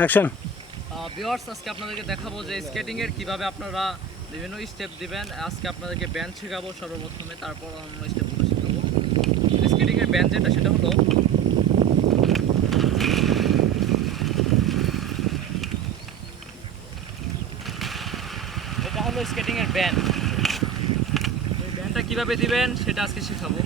Action viewers আজকে আপনাদেরকে দেখাবো যে স্কেটিং এর কীভাবে আপনারা বিভিন্ন স্টেপ দিবেন। আজকে আপনাদেরকে ব্যান্ড শেখাবো সর্বপ্রথমে, তারপর অন্য স্টেপগুলো শেখাবো। স্কেটিং এর ব্যান্ড যেটা, সেটা হলো এটা হলো স্কেটিং এর ব্যান্ড এই ব্যান্ডটা কীভাবে দিবেন, সেটা আজকে শেখাবো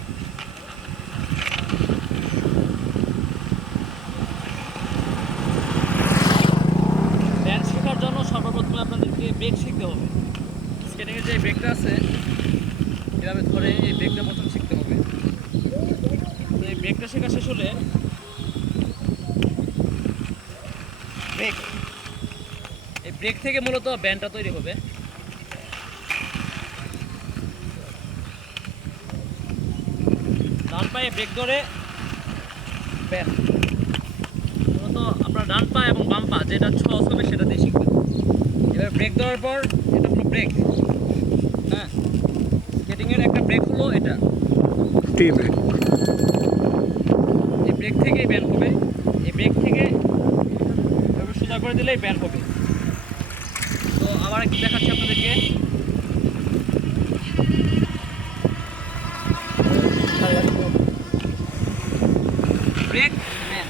ড্যান্স শেখার জন্য সর্বপ্রথমে আপনাদেরকে ব্রেক শিখতে হবে স্কেটিংয়ের যে ব্রেকটা আছে এভাবে ধরে এই ব্রেকটা প্রথম শিখতে হবে। এই ব্রেকটা শেখা শেষ হলে ব্রেক এই ব্রেক থেকে মূলত ব্যান্ডটা তৈরি হবে। ডান পায়ে ব্রেক ধরে ব্যান্ড। মূলত আপনার ডান পা এবং বাম পা যেটা সহজ হবে সেটা দিয়ে শিখবেন এবার ব্রেক দেওয়ার পর এটা হলো ব্রেক হ্যাঁ স্কেটিংয়ের একটা ব্রেক হলো এটা টি ব্রেক এই ব্রেক থেকেই ব্যান হবে এই ব্রেক থেকে সোজা করে দিলেই ব্যান হবে তো আবার একটু দেখাচ্ছি আপনাদেরকে ব্রেক ব্যান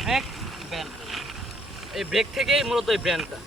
ব্রেক ব্যান এই ব্রেক থেকেই মূলত এই ব্র্যান্ডটা